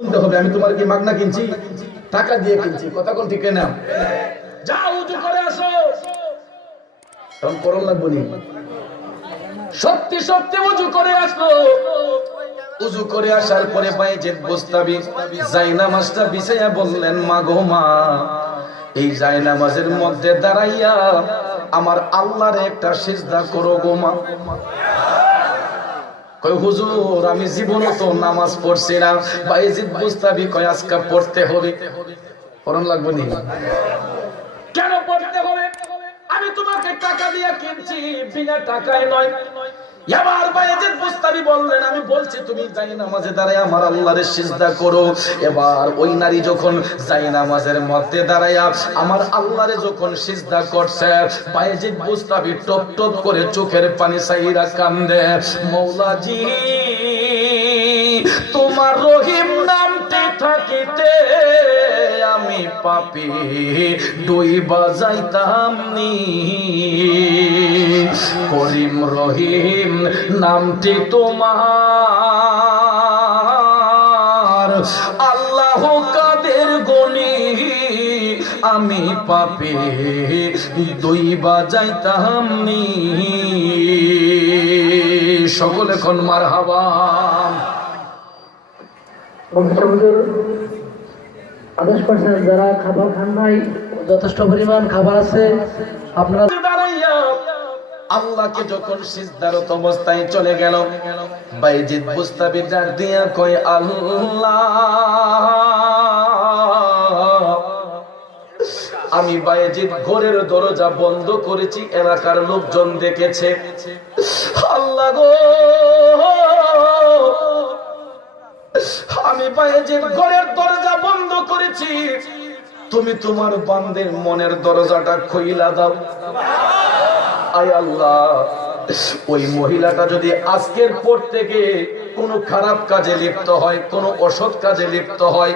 হবে আমি তোমার কি মাগনা কিনছি, টাকা দিয়ে কিনছি, কথা কোন ঠিক না? যাও উজু করে আসো, তখন করণ লাগবো নি? সত্যি সত্যি উজু করে আসলো। উজু করে আসার পরে বাইজিদ বুস্তামি জায়নামাজটা বিছাইয়া বললেন, মা গো মা, এই জায়নামাজের মধ্যে দাঁড়াইয়া আমার আল্লাহর একটা সিজদা করো গো মা। কই হুজুর আমি জীবনে তো নামাজ পড়ছি না। বাইজিদ বুস্তামি কয় আজকে পড়তে হবে। করণ লাগবে নি? কেন পড়তে হবে? আমি তোমাকে টাকা দিয়ে কিনছি, বিনা টাকায় নয়। এবার বাইজিদ বুস্তামি বললেন, আমি বলছি তুমি জায়নামাজে দাঁড়ায় আমার আল্লাহর সিজদা করো। এবার ওই নারী যখন জায়নামাজের মধ্যে দাঁড়ায়া আমার আল্লাহরে যখন সিজদা করছে, বাইজিদ বুস্তামি টপ টপ করে চোখের পানি ছাইরা কান্দে, মৌলাজি তোমার রহিম নামটি থাকিতে আমি পাপী ডুইবা যাইতাম নি। করিম রহিম নামটি তোমার, আল্লাহ কাদের গনি আমি পাপী ডুইবা যাইতাম নি। সকলে এখন মারহাবা। আদেশ করছেন যারা খাবার খান নাই, যথেষ্ট পরিমাণ খাবার আছে আপনারা। আল্লাহকে যখন সিজদারত অবস্থায় চলে গেল, বাইজিদ বুস্তামি ডাক দিয়া কয়, আল্লাহ আমি বাইজিদ ঘরের দরজা বন্ধ করেছি, এলাকার লোকজন দেখেছে। আল্লাহ গো আমি বাইজিদ ঘরের দরজা বন্ধ করেছি, তুমি তোমার বান্দের মনের দরজাটা খুইলা দাও। আয় আল্লাহ, ওই মহিলাটা যদি আজকের পর থেকে কোনো খারাপ কাজে লিপ্ত হয়, কোনো অসৎ কাজে লিপ্ত হয়,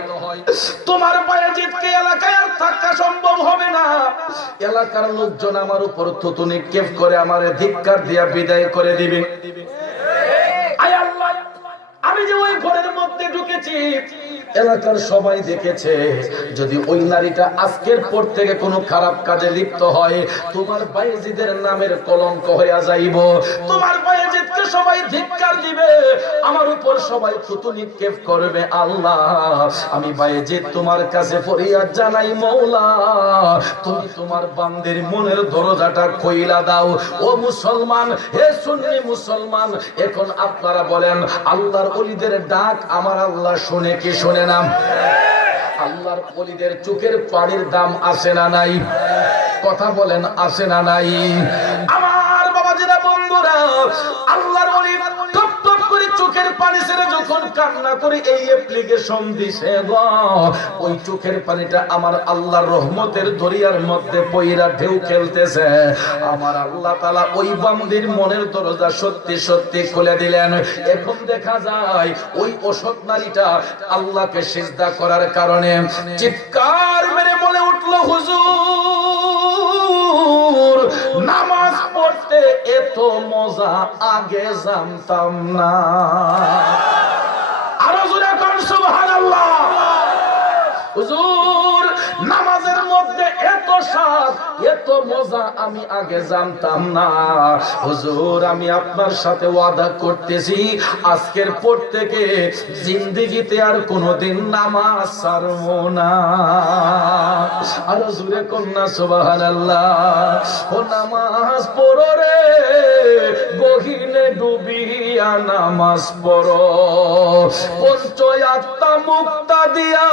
তোমার বাইজিদকে এলাকায় আর থাকা সম্ভব হবে না। এলাকার লোকজন আমার উপর থুতু নিক্ষেপ করে আমারে ধিক্কার দিয়া বিদায় করে দিবে। আয় আল্লাহ, আমি যে ওই ঘরের মধ্যে ঢুকেছি, এলাকার সবাই দেখেছে, যদি ওই নারীটা আজকের পর থেকে কোনো খারাপ কাজে লিপ্ত হয়, তোমার বাইজিদের নামের কলঙ্ক হইয়া যাইব। তোমার বাইজিদকে সবাই ধিক্কার দিবে, আমার উপর সবাই থুতু নিক্ষেপ করবে। আল্লাহ আমি বাইজিদ তোমার কাছে ফরিয়াদ জানাই, মওলা তুমি তোমার বান্দের মনের দরজাটা খুইলা দাও। ও মুসলমান, হে সুন্নি মুসলমান, এখন আপনারা বলেন আল্লাহর ওলিদের ডাক আমার আল্লাহ শুনে কি শুনে না? আল্লাহর ওলিদের চোখের পানির দাম আছে না নাই? কথা বলেন আছে না নাই? আমার বাবাজিরা বন্ধুরা, আল্লাহর ওলি টপ টপ করে চোখের পানি ছেড়ে যখন কান্না করে এই অ্যাপ্লিকেশন দিছে গো, ওই চোখের পানিটা আমার আল্লাহর রহমতের দরিয়ার মধ্যে পয়রা ঢেউ খেলতেছে। আমার আল্লাহ তাআলা ওই বান্দির মনের দরজা সত্যি সত্যি খুলে দিলেন। এখন দেখা যায় ওই অসৎ নারীটা আল্লাহকে সিজদা করার কারণে চিৎকার মেরে বলে উঠলো, হুজুর নামাজ পড়তে এত মজা আগে জানতাম না। আরো জোরে কর সুবহানাল্লাহ। হুজুর নামাজের মধ্যে এত স্বাদ, এত মজা আমি আগে জানতাম না। হুজুর আমি আপনার সাথে ওয়াদা করতেছি, আজকের পর থেকে জিন্দেগিতে আর কোনোদিন নামাজ ছাড়বো না। আরো জোরে কন্যা সুবহানাল্লাহ। ও নামাজ পড়ো রে গহীনে ডুবিয়া নামাজ পড়ো, পঞ্চয়াত্তা মুক্তা দিয়া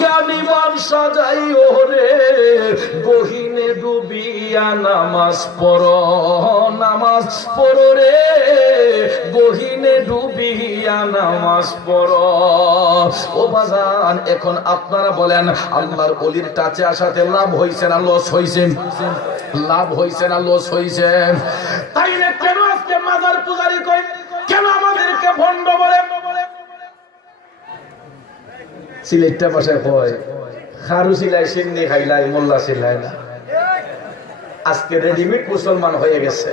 জ্ঞানীমান সাজাইও রে, গহীনে ডুবিয়া নামাজ পড়ো, নামাজ পড়ো রে গহীনে ডুবিয়া নামাজ পড়ো। ও বাজান, এখন আপনারা বলেন আল্লাহর ওলির টাচে আসাতে লাভ হইছে না লস হইছে? লাভ হইছে না লস হইছে? তাইলে কেন আজকে মাজার পূজারি কই, কেন আমাদেরকে ভণ্ড বলে? সিলেটটা ভাষায় কয় খারু সিলাই সিন্নি খাইলাই মোল্লা সিলাই না। আজকে রেডিমেড মুসলমান হয়ে গেছে।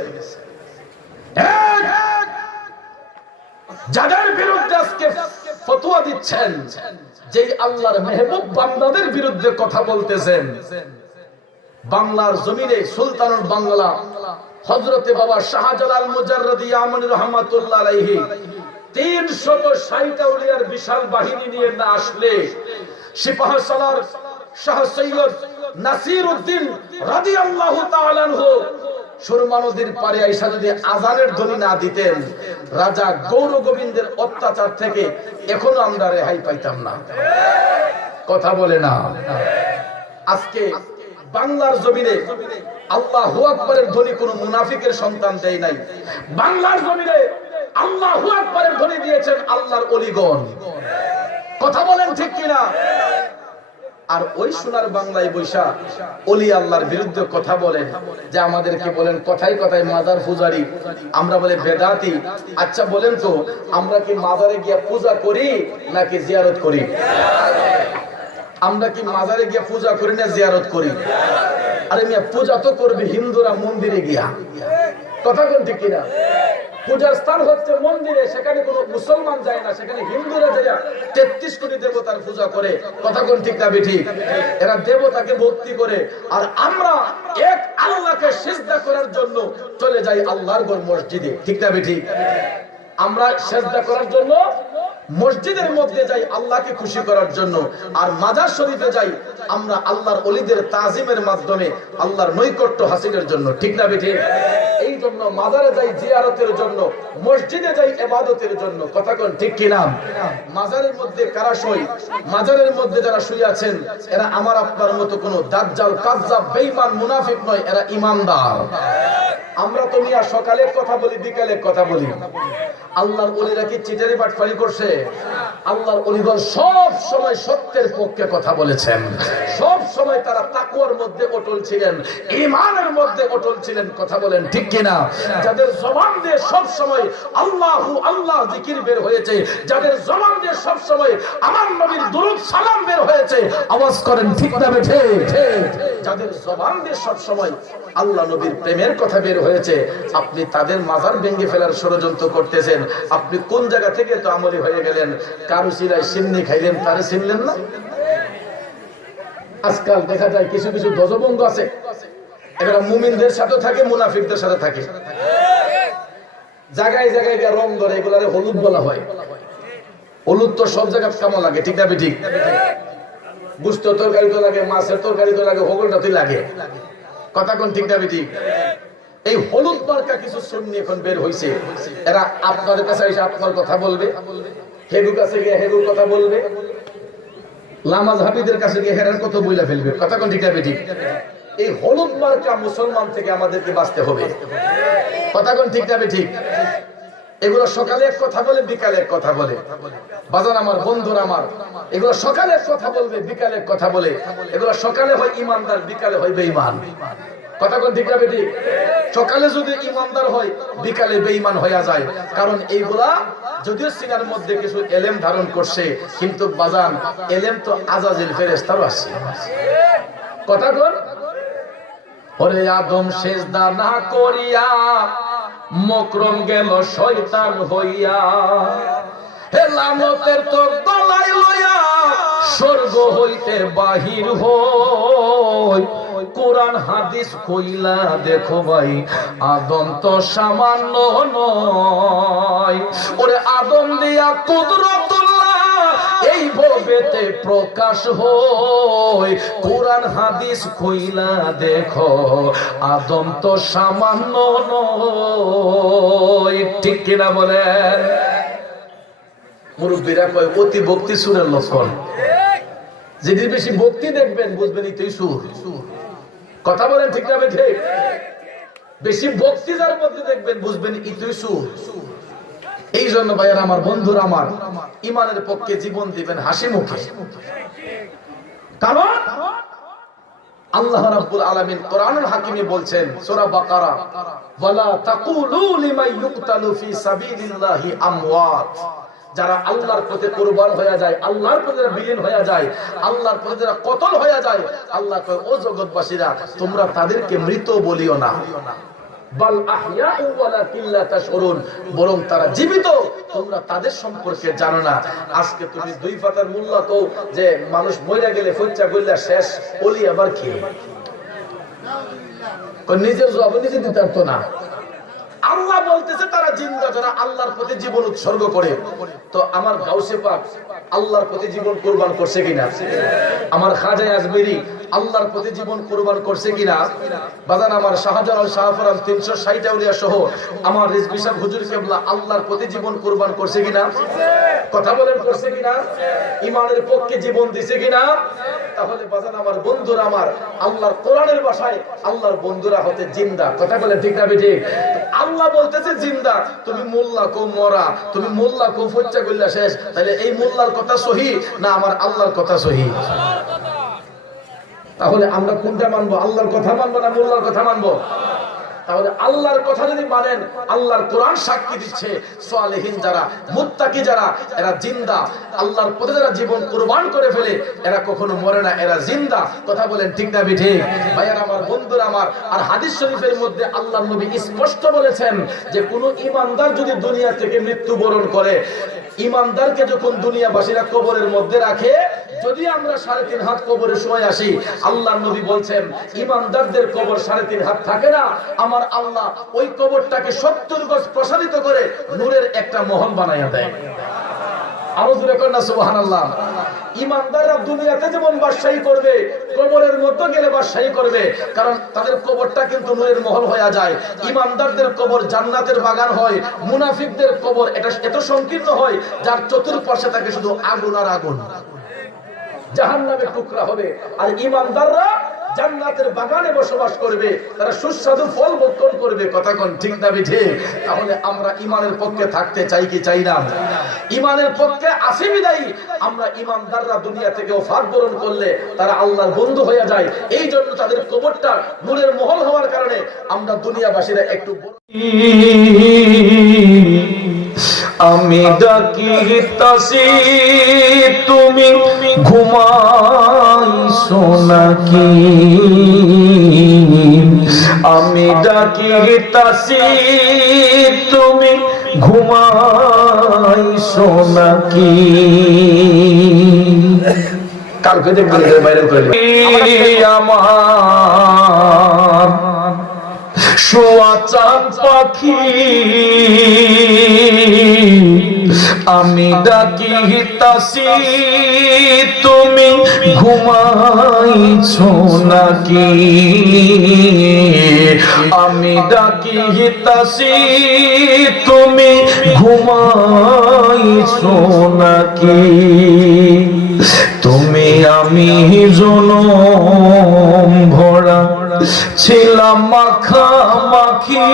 যাদের বিরুদ্ধে আজকে ফতোয়া দিচ্ছেন, যেই আল্লাহর মেহবুব বান্দাদের বিরুদ্ধে কথা বলতেছেন, বাংলার জমিনে সুলতানুল বাংলা হযরতে বাবা শাহজালাল মুজাররদি ইয়ামানি রাহমাতুল্লাহ আলাইহি 360 আউলিয়ার বিশাল বাহিনী নিয়ে না আসলে সিপাহসালার শাহ সৈয়দ নাসিরউদ্দিন রাদিয়াল্লাহু তাআলা আনহু সুরমা নদীর পারে আইসা যদি আজানের ধ্বনি না দিতেন, রাজা গৌর গোবিন্দের অত্যাচার থেকে এখনো আমরা রেহাই পাইতাম না। কথা বলে না। আজকে বাংলার জমিনে আল্লাহু আকবারের ধ্বনি কোন মুনাফিকের সন্তান দেয় নাই। বাংলার জমিনে আল্লাহু আকবারের ধ্বনি দিয়েছেন আল্লাহর ওলিগণ। কথা বলেন ঠিক কিনা? আর ওই সোনার বাংলায় বৈশা ওলি আল্লাহর বিরুদ্ধে কথা বলেন, যে আমাদেরকে বলেন কথায় কথায় মাজার পূজারি, আমরা বলে বেদাতি। আচ্ছা বলেন তো, আমরা কি মাজারে গিয়া পূজা করি নাকি জিয়ারত করি? আমরা কি মাজারে গিয়া পূজা করি না জিয়ারত করি? আরে মিয়া, পূজা তো করবে হিন্দুরা মন্দিরে গিয়া। কথা কোন ঠিক কিনা? পূজার স্থান হচ্ছে মন্দিরে, সেখানে কোন মুসলমান যায় না, সেখানে হিন্দুরা যায় 33 কোটি দেবতার পূজা করে। কথা কোন ঠিক না বেঠিক? এরা দেবতাকে ভক্তি করে, আর আমরা এক আল্লাহকে সিজদা করার জন্য চলে যাই আল্লাহর ঘর মসজিদে। ঠিক না বেঠিক? আমরা সিজদা করার জন্য মসজিদের মধ্যে যাই আল্লাহকে খুশি করার জন্য, আর মাজার শরীফে যাই আমরা আল্লাহর ওলিদের তাজিমের মাধ্যমে আল্লাহর নৈকট্য হাসিলের জন্য। ঠিক না বেঠিক? এই জন্য মাজারে যাই জিয়ারতের জন্য, মসজিদে যাই ইবাদতের জন্য। কথা কোন ঠিক কিনা? মাজারের মধ্যে কারা শুই? মাজারের মধ্যে যারা শুয়ে আছেন এরা আমার আপনার মতো কোনো দাজ্জাল, কাযযাব, বেঈমান, মুনাফিক নয়, এরা ঈমানদার। আমরা তো মিয়া সকালে কথা বলি, বিকালে কথা বলি। আল্লাহর ওলিরা কি চিটারি বাটপারি করছে? আল্লাহর ওলিগণ সব সময় সত্যের পক্ষে কথা বলেছেন। সব সময় তারা তাকওয়ার মধ্যে অটল ছিলেন, ঈমানের মধ্যে অটল ছিলেন। কথা বলেন ঠিক কিনা? যাদের জবান দিয়ে সব সময় আল্লাহু আল্লাহ জিকির বের হয়েছে, যাদের জবান দিয়ে সব সময় আমার নবীর দরুদ সালাম বের হয়েছে, আওয়াজ করেন ঠিক না বেঠে? যাদের জবান দিয়ে সব সময় আল্লাহ নবীর প্রেমের কথা বের হয়েছে, আপনি তাদের মাজার ভেঙে ফেলার ষড়যন্ত্র করতেছেন। আপনি কোন জায়গা থেকে তো আমলি হয়ে গেলেন? কারু সিলাই সিন্নি খাইলেন, তারে চিনলেন না? আজকাল দেখা যায় কিছু কিছু ধ্বজভঙ্গ আছে, এরা মুমিনদের সাথে থাকে, মুনাফিকদের সাথে থাকে। জায়গায় জায়গায় গিয়ে রং ধরে, এগুলারে হলুদ বলা হয়। হলুদ তো সব জায়গায় কেমন লাগে? ঠিক না বেঠিক? গুস্ত তরকারি তো লাগে, মাছের তরকারি তো লাগে, হগলটা লাগে। কথা কোন ঠিক না বেঠিক? এই হলুদ মার্কা কিছু সুন্নি এখন বের হইছে, এরা আপনাদের কাছে এসে আপনার কথা বলবে, হেগু কাছে গিয়ে হেগুর কথা বলবে, লামাজ হাফিদের কাছে গিয়ে হেরার কথা বইলা ফেলবে। কথা কোন ঠিক না বেঠিক? এই হলুদ মার্কা মুসলমান থেকে আমাদেরকে বাঁচতে হবে। কথা কোন ঠিক না বেঠিক? এগুলো সকালে এক কথা বলে, বিকালে এক কথা বলে। বাজান আমার, বন্ধুরা আমার, এগুলো সকালে এক কথা বলবে, বিকালে এক কথা বলে। এগুলো সকালে হয় ইমানদার, বিকালে হয় বেঈমান। কথা কোন ঠিক না বেঠিক? সকালে যদি ইমানদার হয়, বিকালে বেঈমান হয়ে যায়। কারণ এইগুলা যদিও সিনার মধ্যে কিছু এলেম ধারণ করছে, কিন্তু বাজান এলেম তো আজাজিল ফেরেশতারও আছে। কথা কোন? ওরে আদম সেজদা না করিয়া মকরম গেল শয়তান হইয়া, হে লানতের তোর গলায় লইয়া স্বর্গ হইতে বাহির হই। কোরআন হাদিস কইলা দেখো ভাই, আদম তো সামান্য নয়। ওরে আদম দিয়া কুদরতুল্লাহ এই ভবেতে প্রকাশ হয়। কোরআন হাদিস কইলা দেখো, আদম তো সামান্য নয়। ঠিক কিনা বলেন? মুরব্বীরা কয় অতি ভক্তি সুরের লক্ষণ। যেদিন বেশি ভক্তি দেখবেন বুঝবেন এটাই সুর। কথা বলেন ঠিক না বেঠিক? বেশি ভক্তি যার মধ্যে দেখবেন বুঝবেন এটাই সুর। এই জন্য ভাইয়ের আমার, বন্ধুরা আমার, ইমানের পক্ষে জীবন দিবেন হাসি মুখে। কারণ আল্লাহ রাব্বুল আলামিন কোরআনুল হাকিমে বলছেন, সূরা বাকারা, ওয়ালা তাকুলু লিমান ইউকতালু ফি সাবিলিল্লাহি আমওয়াত। যারা আল্লাহর পথে কুরবান হয়ে যায়, আল্লাহর পথে বিলীন হয়ে যায়, আল্লাহর পথে যারা কতল হয়ে যায়, আল্লাহ কয় ও জগৎবাসীরা তোমরা তাদেরকে মৃত বলিও না। বাল আহইয়াউ ওয়ালাকিন লা তাশউরুন, বরং তারা জীবিত, তোমরা তাদের সম্পর্কে জানো না। আজকে তুমি দুই পাতার মোল্লা তো যে মানুষ মরে গেলে ফচ্চা কইলা শেষ, ওলি আবার কি নিজের জবাব নিজে দিতে পারতো না। আল্লাহ বলতেছে তারা জিন্দা যারা আল্লাহর প্রতি জীবন উৎসর্গ করে। তো আমার গাউসে পাক আল্লাহর প্রতি জীবন কুরবান করছে কিনা? আমার খাজা আজমেরি আল্লাহর প্রতি জীবন কুরবান করছে কিনা? বাজান আমার শাহজালাল শাহফরান 360 আউলিয়া সহ আমার রিজভী সাহেব হুজুর কেবলা আল্লাহর প্রতি জীবন কুরবান করছে কিনা? কথা বলেন করছে কিনা? ঈমানের পক্ষে জীবন দিছে কিনা? তাহলে বাজান আমার বন্ধুরা, আমার আল্লাহর কোরআনের ভাষায় আল্লাহর বন্ধুরা হতে জিন্দা। কথা বলেন ঠিক না বেঠিক? আল্লাহ বলতেছে জিন্দা, তুমি মোল্লা কো মরা, তুমি মোল্লা কো ফচ্চা কইলা শেষ। তাহলে এই মোল্লার কথা সহি না আমার আল্লাহর কথা সহি? তাহলে আমরা কোনটা মানবো? আল্লাহর কথা মানবো না মোল্লার কথা মানবো? তাহলে আল্লাহর কথা যদি মানেন, আল্লাহর কোরআন সাক্ষী দিচ্ছে সালেহীন যারা, মুত্তাকি যারা, এরা জিন্দা। আল্লাহর পথে যারা জীবন কুরবান করে ফেলে এরা কখনো মরে না, এরা জিন্দা। কথা বলেন ঠিক না বেঠিক? ভাইয়ারা আমার, বন্ধুরা আমার, আর হাদিস শরীফের মধ্যে আল্লাহর নবী স্পষ্ট বলেছেন যে কোন ঈমানদার যদি দুনিয়া থেকে মৃত্যুবরণ করে, ঈমানদারকে যখন দুনিয়াবাসীরা কবরের মধ্যে রাখে, যদি আমরা 3.5 হাত কবরে শুয়ে আসি, আল্লাহর নবী বলছেন ঈমানদারদের কবর 3.5 হাত থাকে না, আমার আল্লাহ ওই কবরটাকে 70 গজ প্রসারিত করে নূরের একটা মহল বানাইয়া দেয়। আরো জোরে কর না সুবহানাল্লাহ। ঈমানদাররা দুনিয়াতে যেমন বাদশাহী করবে, কবরের মধ্যে গেলে বাদশাহী করবে, কারণ তাদের কবরটা কিন্তু নূরের মহল হয়ে যায়। ঈমানদারদের কবর জান্নাতের বাগান হয়, মুনাফিকদের কবর এটা এত সংকীর্ণ হয় যার চতুর্পাশে থাকে শুধু আগুন আর আগুন, জাহান্নামের টুকরা হবে। আর ঈমানদাররা জান্নাতের বাগানে বসবাস করবে, তারা সুস্বাদু ফল ভক্ষণ করবে। কথা কোন ঠিক না বেঠিক? তাহলে আমরা ঈমানের পক্ষে থাকতে চাই কি চাই না? ঈমানের পক্ষে আসি বিদায়ী আমরা ঈমানদাররা দুনিয়া থেকে ওফাত বরণ করলে তারা আল্লাহর বন্ধু হয়ে যায়। এই জন্য তাদের কবরটা নূরের মহল হওয়ার কারণে আমরা দুনিয়াবাসীরা একটু আমি ডাকিতাছি তুমি ঘুমাইছো নাকি, আমি ডাকিতাছি তুমি ঘুমাইছো নাকি। কালকে দেখবেন বাইরে করে আমার শোয়া চাঁদ পাখি, আমি ডাকিতাছি তুমি ঘুমাইছো নাকি, আমি ডাকিতাছি তুমি ঘুমাইছো নাকি। তুমি আমি জনম ভরা ছিলাম মাখামাখি,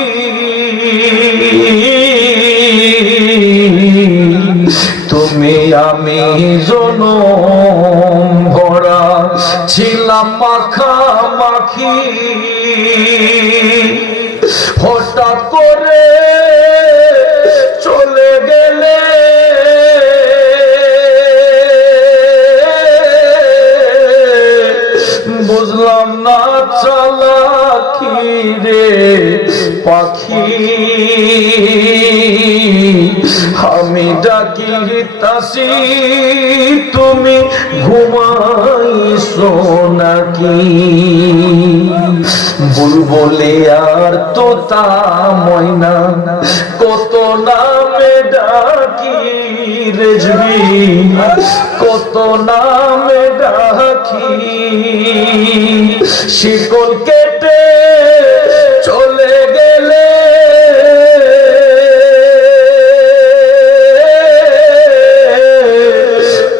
তুমি আমি জনম ভরা ছিলাম মাখামাখি, হঠাৎ করে চলে গেলে বুঝলাম না চালাকি রে পাখি, আমি ডাকিতাছি তুমি ঘুমাইছো নাকি। বুলবুলি আর তোতা ময়না কত নামে ডাকি রেজবি, কত নামে ডাকি, শিকল কেটে চলে গেলে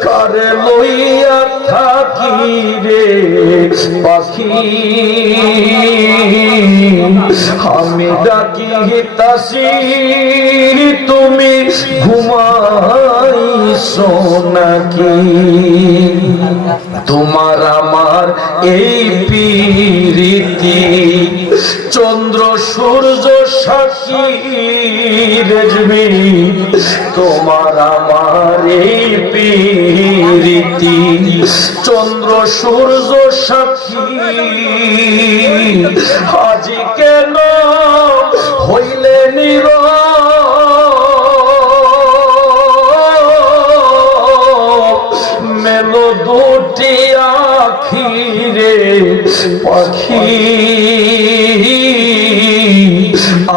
কারে লইয়া থাকি রে পাখি, আমি ডাকিতাছি তুমি ঘুমাইছো নাকি। তোমার আমার এই প্রীতি চন্দ্র সূর্য সাক্ষী রেজবি, তোমার আমার এই প্রীতি চন্দ্র সূর্য সাক্ষী, আজি কেন হইলে নীরব মেলো দুটি আখিরে পাখি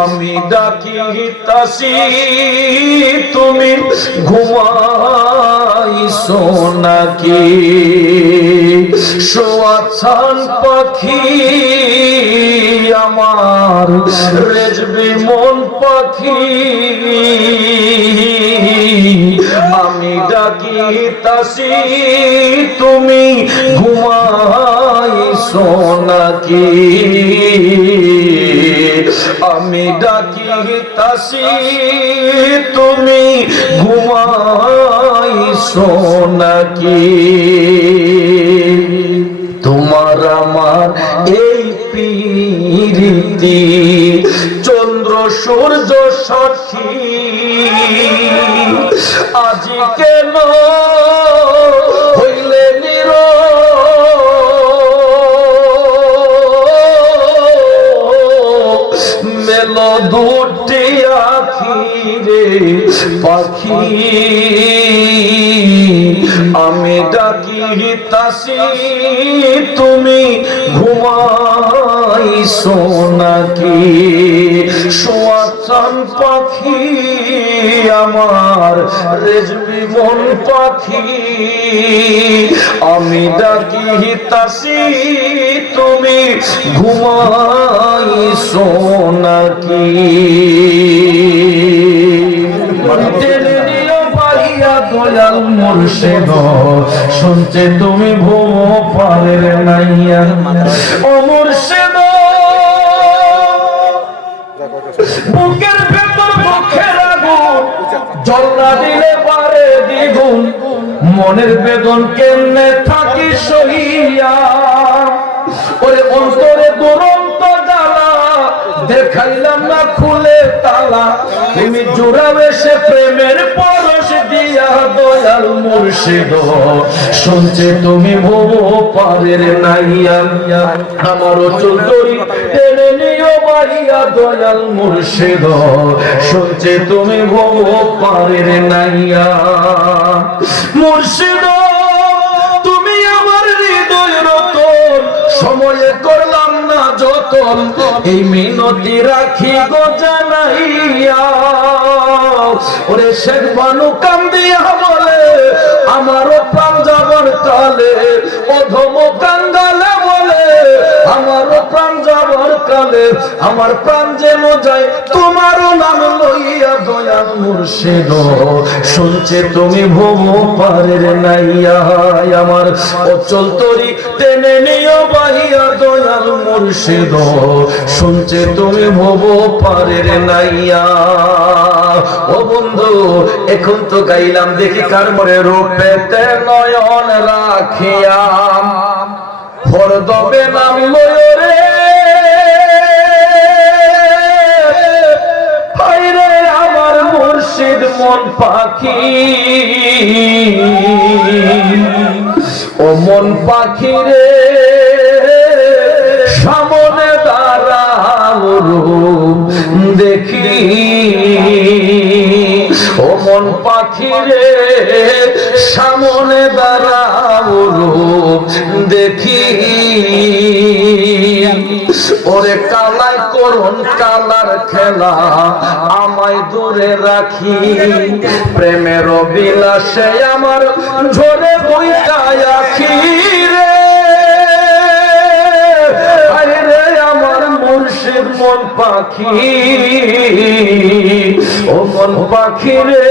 আমি ডাকিতাছি তুমি ঘুমাইছো নাকি সোয়াচ্ছান পাখি আমার রেজবি মন পাখি আমি ডাকিতাছি তুমি ঘুমাইছো নাকি আমি ডাকিতাছি তুমি ঘুমাইছো নাকি তোমার আমার এই প্রীতি চন্দ্র সূর্য সাক্ষী আজি কেন হইলে মেলো দুটি আখিরে পাখি আমি ডাকিতাছি তুমি ঘুমাইছো নাকি সোয়াচ্ছান পাখি আমার রেজবি মন পাখি আমি ডাকিতাছি তুমি ঘুমাইছো নাকি দয়াল মুর্শিদ শুনছে তুমি ভূম পারের নাইয়া ও মুর্শিদ বুকের ভেতর দুঃখের আগুন জল না দিলে পারে দ্বিগুণ মনের বেদন কেমনে থাকি সহিয়া ওরে অন্তরে দুরন্ত জ্বালা দেখাইলাম না খুলে তালা তুমি জোড়াবে সে প্রেমের পরশ দিয়া দয়াল মুর্শিদ শুনছে তুমি ভব পারের নাইয়া আমারও চুলতরি টেনে নিও বাহিয়া দয়াল মুর্শিদ শুনছে তুমি ভব পারের নাইয়া মুর্শিদ তুমি আমার হৃদয় রতন সময়ে করলাম না যতন এই মিনতি রাখি গো জানাইয়া ওরে শেখ বানু কান্দিয়া বলে আমারও প্রাণ যাবার কালে অধম কাঙ্গালে বলে আমারও প্রাণ যাবার কালে আমার প্রাণ যেন যায় তোমারও নাম লইয়া দয়াল মুর্শিদ শুনছে তুমি ভব পারের নাইয়া আমার অচল তরি টেনে নিও বাহিয়া দয়াল মুর্শিদ শুনছে তুমি ভব পারের নাইয়া ও বন্ধু এখন তো গাইলাম দেখি কার মরে রূপেতে নয়ন রাখিয়াম ফরদবে নাম লয়রে হায়রে আমার মুর্শিদ মন পাখি ও মন পাখি রে সামনে দাঁড়াও দেখি ও মন পাখি রে সামনে দাঁড়াও দেখি ওরে কালাই করুন কালার খেলা আমায় দূরে রাখি প্রেমের বিলাসে আমার ঝরে বইটায় আখি রে আরে আমার মুর্শিদ মন পাখি ও মন পাখি রে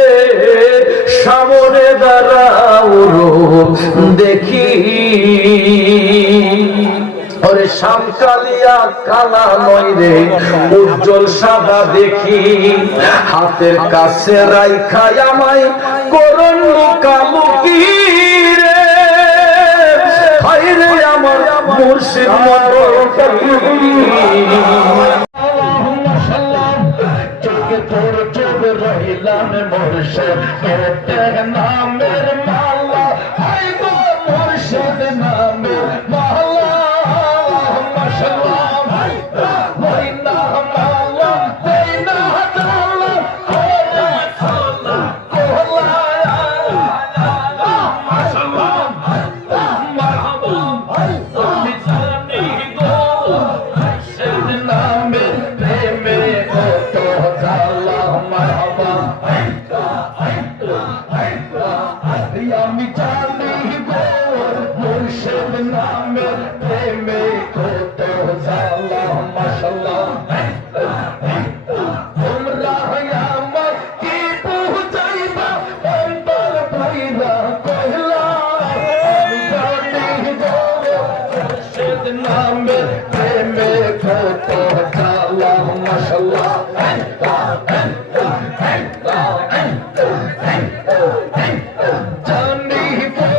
সামনে দাঁড়াও দেখি ওরে শামকালিয়া কালা নয় রে উজ্জ্বল সাদা দেখি হাতের কাছে রাইখাই আমায় করুন লুকালুকি রে হায়রে আমার মুর্শিদ মন পাখি চোখে তোর চোখ রহিলাম মুর্শিদ তোর নামের মালা হাই গো মুর্শিদ নামের মালা নামের প্রেমে কত জ্বালা মাশাআল্লাহ তোমরা আমার কি বুঝাইবা অন্তর ভাইরা কইলা জানি গো মুর্শিদ নামের প্রেমে কত জ্বালা মাশাআল্লাহ জানি গো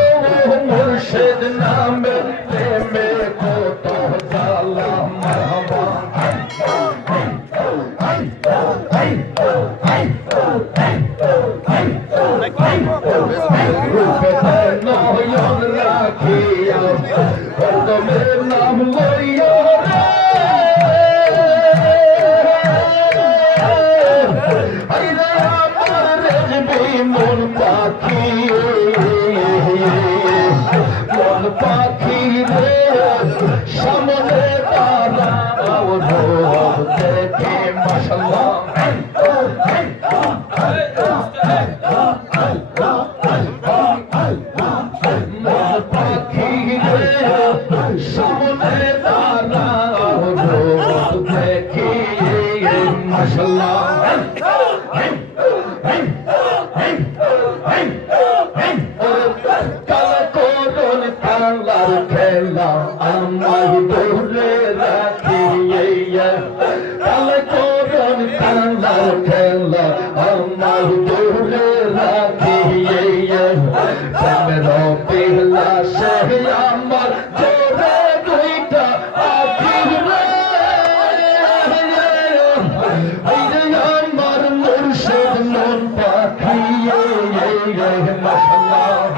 মুর্শিদ নামের প্রেমে কত জ্বালা মারহাবা রূপে নয়ন রাখিয়া তোমার নাম লইয়া মন পাখি মন পাখি রে সামনে দাঁড়াও রোদ দেখে মাশাআল্লাহ মন পাখি রে সামনে দাঁড়াও রোদ দেখে মাশাআল্লাহ কালকোরন তালার খেলা আমায় দূরে রাখিয়ে কালকোরন তালার খেলা আমায় দূরে রাখিয়ে প্রেমের পিলা সে আমার জোরে দুইটা আখিরে আমার মুর্শিদ মন পাখিয়ে মাশাআল্লাহ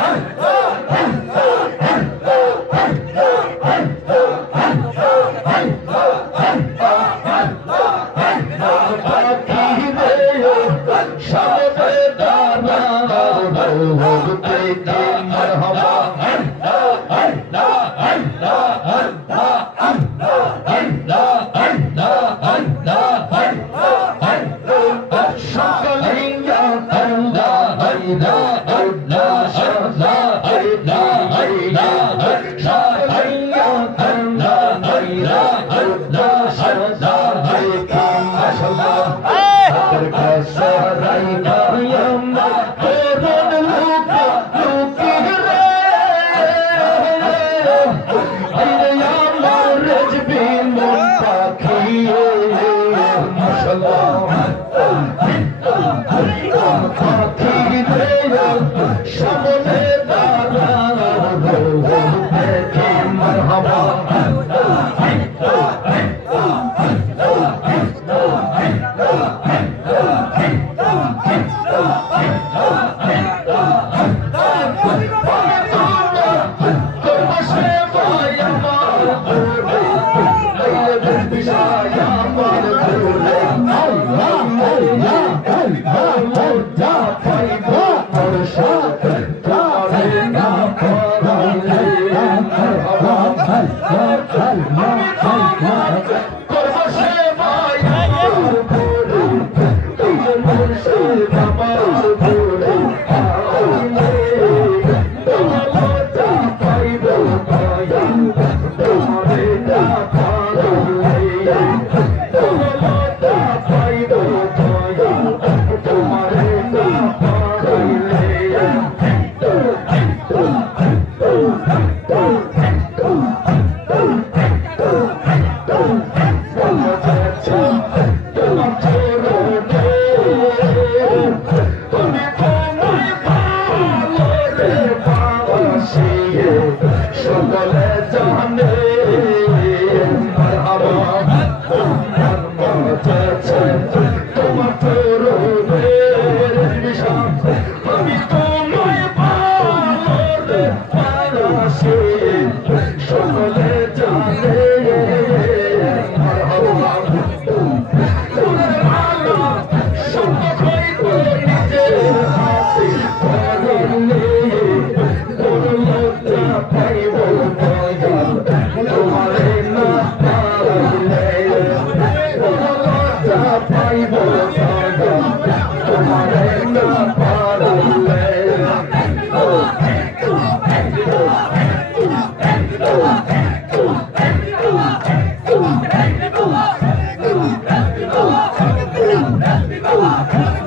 Happy birthday.